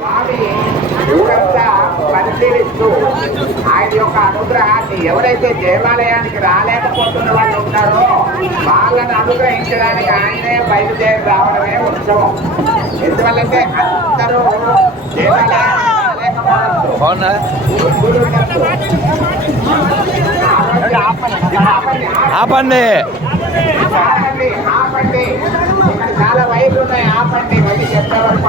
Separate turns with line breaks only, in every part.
స్వామి ఊరంతా పరిశీలిస్తూ ఆయన యొక్క అనుగ్రహాన్ని ఎవరైతే దేవాలయానికి రాలేకపోతున్న వాళ్ళు ఉన్నారో వాళ్ళని అనుగ్రహించడానికి ఆయనే బయలుదేరి రావడమే ఉత్సవం. ఎందువల్లంటే అందరూ దేవాలయానికి ఆపండి, ఆపండి,
ఆపండి.
ఆపండి. ఆపండి ఇక్కడ చాలా వైర్లు ఉన్నాయి. ఆపండి. మళ్ళీ చెప్పే వరకు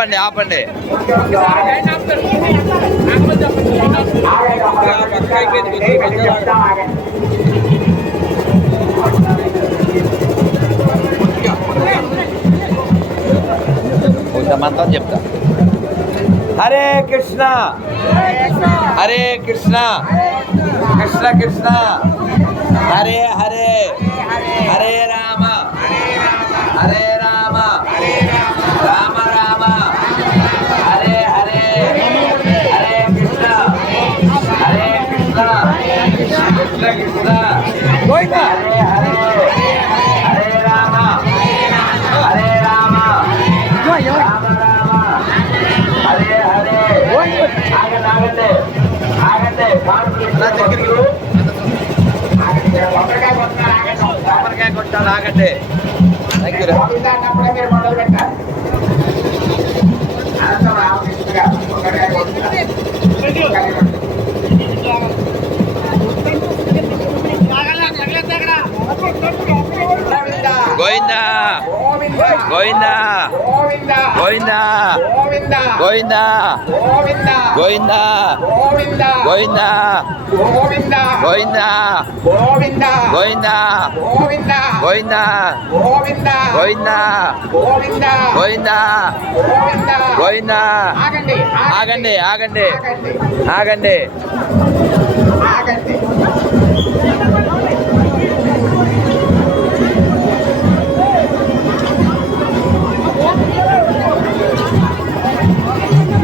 ఆపండి ఆపండి. కొంత చెప్తా. హరే కృష్ణ. హరే కృష్ణ. కృష్ణ కృష్ణ. హరే హరే. హరే కొట్టాలి ఆగండి. థ్యాంక్ యూ
అన్నప్పుడే మీరు మొదలు పెట్టాలి అనంతం రామకృష్ణ గారు ఒకటే కొడుతున్నారు. గోవింద
గోవిందా
గోవింద
గోవిందా
గోవింద
గోవింద
గోవింద
గోవింద
గోవింద
గోవింద
గోవింద
గోవింద
గోవింద
గోవింద
గోవింద
గోవింద
గోవింద
గోవింద
గోవింద
గోవింద
ఆగండి
ఆగండి ఆగండి
ఆగండి
ఆగండి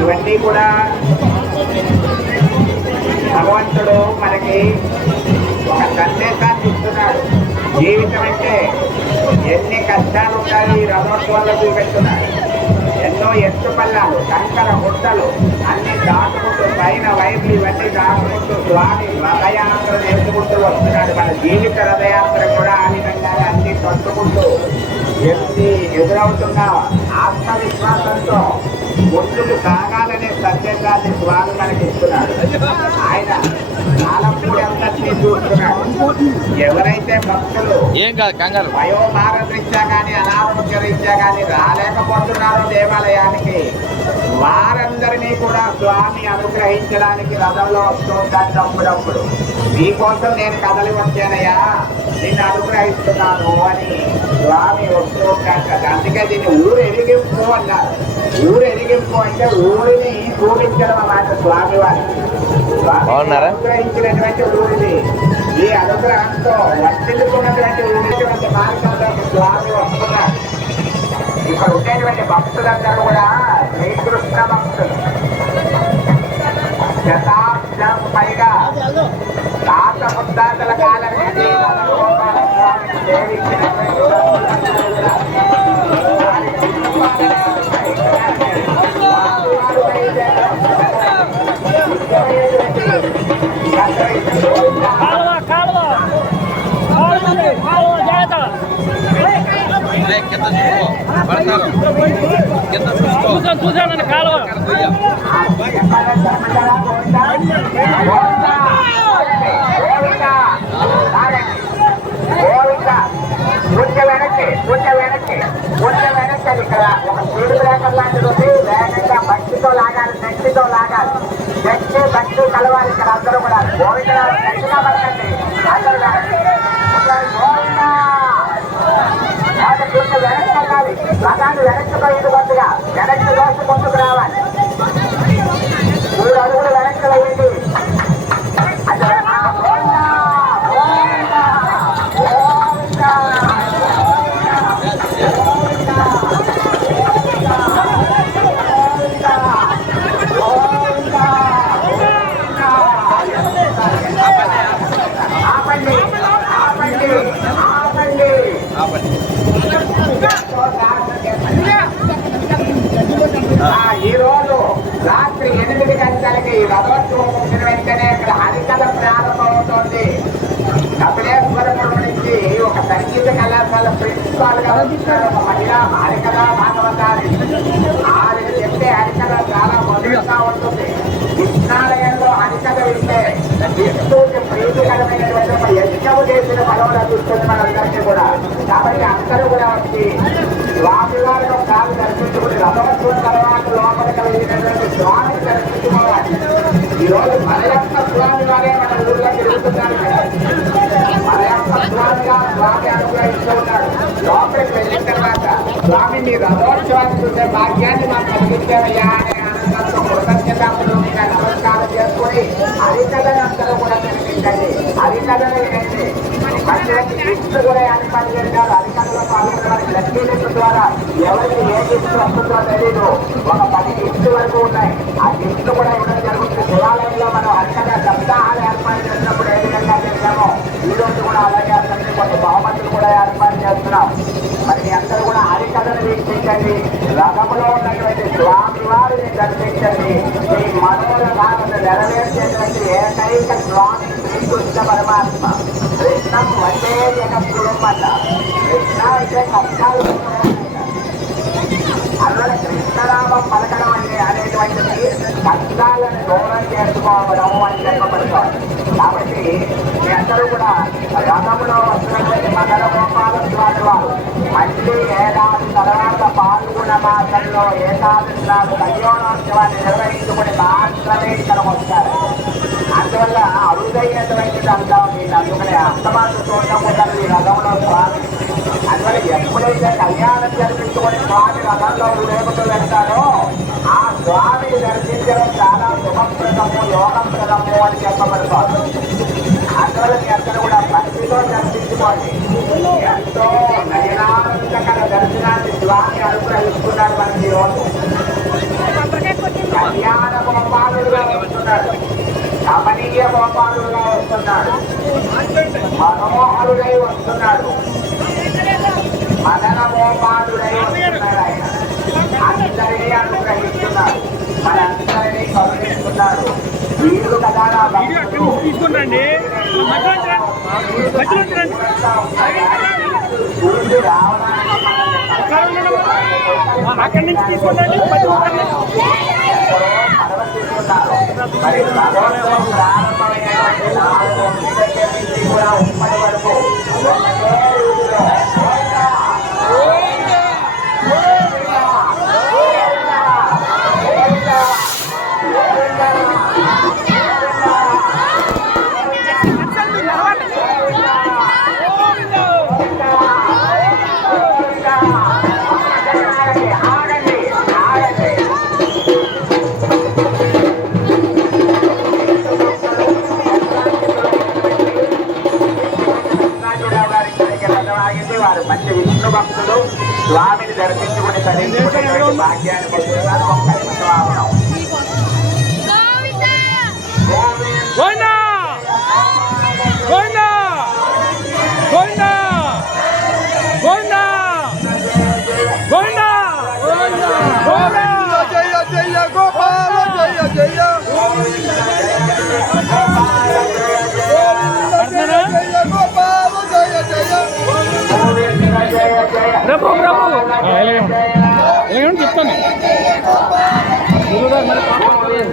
ఇవన్నీ కూడా భగవంతుడు మనకి ఒక సందేశాన్ని ఇస్తున్నాడు. జీవితం అంటే ఎన్ని కష్టాలు ఉంటాయి ఈ రథోత్సవంలో చూపెడుతున్నాడు. ఎన్నో ఎత్తుపల్లాలు కంకర గుట్టలు అన్ని దాటుకుంటూ పైన వైర్లు ఇవన్నీ దాటుకుంటూ స్వామి రథయాత్ర నేర్చుకుంటూ వస్తున్నాడు. మన జీవిత రథయాత్ర కూడా ఆ విధంగానే అన్ని తట్టుకుంటూ వ్యక్తి ఎదురవుతున్న ఆత్మవిశ్వాసంతో ముందుకు సాగాలనే సందేశాన్ని స్వామి మనకి ఇస్తున్నాడు. ఆయన చాలా ఎవరైతే భక్తులు
ఏం కాదు కంగారు.
వయోభారం రీత్యా కానీ అనారోగ్య రీత్యా కానీ రాలేకపోతున్నారో దేవాలయానికి వారందరినీ కూడా స్వామి అనుగ్రహించడానికి రథంలో వస్తూ ఉంటాడు అప్పుడప్పుడు మీకోసం నేను కదలి వచ్చానయ్యా నిన్ను అనుగ్రహిస్తున్నాను అని స్వామి వస్తూ ఉంటాడు కదా. అందుకే దీన్ని ఊరు ఎరిగింపు అన్నారు. ఊరు ఎరిగింపు అంటే ఊరిని చూపించడం అన్నమాట స్వామి వారికి
బాగున్నారా?
అనుగ్రహించినటువంటి ఊరిని ఈ అనుగ్రహంతో వర్తిల్లుకున్నటువంటి ఊరిటువంటి మార్గంలో స్వామి వస్తున్నారు ఇక్కడ ఉండేటువంటి భక్తులందరూ కూడా శ్రీకృష్ణ భక్తులు శతాబ్దం పైగా తాత ముత్తాతల కాలం నుంచి సేవించినటువంటి
కింద చూసుకో పడతారు కింద చూసుకో
చూసానండి కాలువ
కొంచెం వెనక్కి కొంచెం వెనక్కి కొంచెం వెనక్కి ఇక్కడ ఒక స్పీడ్ బ్రేకర్ లాంటిది ఉంది వేగంగా భక్తితో లాగాలి శక్తితో లాగాలి శక్తి భక్తి కలవాలి ఇక్కడ అందరూ కూడా గోవిందరావు దక్షిణ పడకండి ఈరోజు రాత్రి ఎనిమిది గంటలకి రథోత్సవం కాలు దర్శించుకుని రథోత్సవం తర్వాత లోపలికి వెళ్ళినటువంటి స్వామిని దర్శించుకోవాలి ఈ మలయప్ప స్వామి మన ఊళ్ళో తిరుగుతున్నారు మలయప్ప స్వామిగా స్వామి అనుగ్రహిస్తూ ఉన్నాడు లోపలికి వెళ్ళిన తర్వాత స్వామి మీ రథోత్సవాన్ని చూసే భాగ్యాన్ని మాకు కలిగించామయ్యా అనే ఆనందంతో కృతజ్ఞతాపూర్వకంగా నమస్కారం చేసుకుని హరికథను అందరూ కూడా తెలిపించండి హరికథను వినండి మంచి కూడా ఏర్పాటు చేశారు హరికథలో పాల్గొనడానికి లక్ష్మీ ద్వారా ఎవరికి ఏ గిఫ్ట్ వస్తుందో తెలియదు ఒక పది గిఫ్ట్ వరకు ఉన్నాయి. ఆ గిఫ్ట్ కూడా ఇవ్వడం జరుగుతుంది. దేవాలయంలో మనం హరికథ సప్తాహాలు ఏర్పాటు చేసినప్పుడు ఏ విధంగా చేశామో ఈ రోజు కూడా అలాగే అందరికీ కొన్ని బహుమతులు కూడా ఏర్పాటు చేస్తున్నాం. మరి అందరూ కూడా హరికథను వీక్షించండి. రథములో ఉన్నటువంటి స్వామి వారిని దర్శించండి. మీ మనోరథాలను నెరవేర్చేటువంటి ఏకైక స్వామి శ్రీకృష్ణ పరమాత్మ. కృష్ణం వందే జగద్గురుం అన్న. కృష్ణ అంటే కష్టాలు. కృష్ణనామం పలకడం అంటే అనేటువంటిది కష్టాలను దూరం చేసుకోవడం అని కాబట్టి మీ అందరూ కూడా రథంలో వస్తున్నటువంటి మకర గోపాల స్వామి వారు మళ్ళీ ఏడాది తర్వాత పాల్గొన మాసంలో ఏకాదశి నాడు కళ్యాణోత్సవాన్ని నిర్వహించుకుని మాత్రమే వస్తారు అందువల్ల అరుదైనటువంటిది అంతా అందుకనే అస్తమాసు చూడటం ఉండదు ఈ రథంలో స్వామి ఎప్పుడైతే కళ్యాణం జరిపించుకొని స్వామి రథంలో ఊరేగుతూ వెళ్తారో ఆ స్వామిని దర్శించడం చాలా శుభప్రదము యోగప్రదము అని చెప్పబడుతోంది అందువల్ల మీ అందరూ కూడా భక్తితో దర్శించుకోండి. ఎంతో నయనానందకర దర్శనాన్ని స్వామి అనుగ్రహిస్తున్నారు మనకి ఈ రోజు కళ్యాణ గోపాలుడుగా వస్తున్నారు. కమనీయ గోపాలుడుగా వస్తున్నాడు మనోహరుడై వస్తున్నాడు మదన గోపాలుడై వస్తున్నాడు ఆయన అందరినీ అనుగ్రహిస్తున్నాడు మనందరినీ వీరు కదా నా భక్తులు.
తీసుకుంటండి
రావడానికి
అక్కడి నుంచి తీసుకుంటండి
మరి భగవంతుడు ప్రారంభమైనటువంటి నాలుగు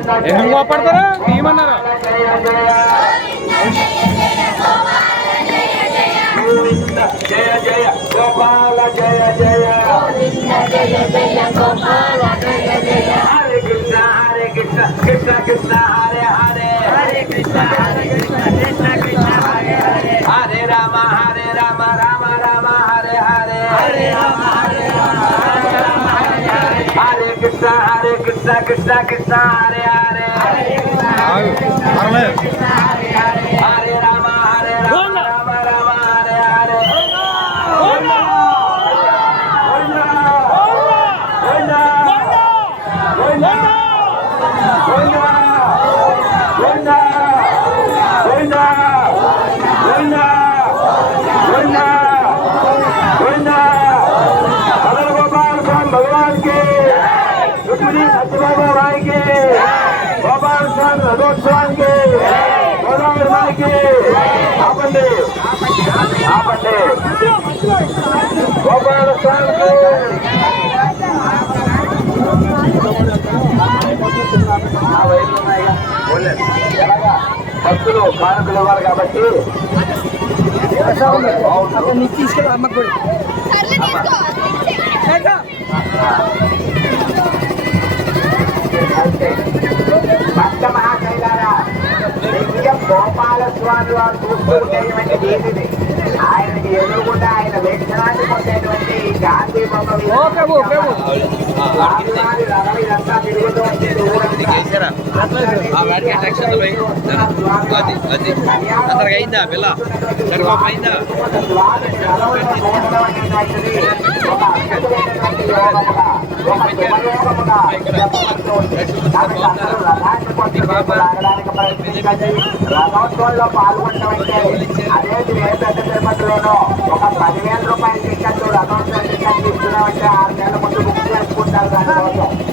ఎందుకు కోపడతారా ఏమన్నారా
జయ జయ గోపాల జయ జయ Hare Krishna Hare Krishna Krishna Krishna Hare Hare Hare Krishna Hare Krishna Krishna saka saka saka saka కానుకలు ఇవ్వాలి కాబట్టి
తీసుకెళ్ళి అమ్మకు
భక్త మహాశైలారా నిత్యం గోపాల స్వామి వారు చూస్తూ ఉండేటువంటి ఆయన వీక్షణాన్ని పొందేటువంటి గాంధీ బొమ్మ ఇదంతా తిరుగుతూ
అయిందా పిల్ల అయిందా
ఒక అద్భుతమైనటువంటి రథోత్సవంలో పాల్గొనడం అంటే అదేది ఏ పెద్ద తిరుపతిలోనో ఒక పదివేల రూపాయల టికెట్ రథోత్సవం టికెట్ తీసుకున్నామంటే ఆరు నెలల ముందు బుక్ చేసుకుంటారు దానికోసం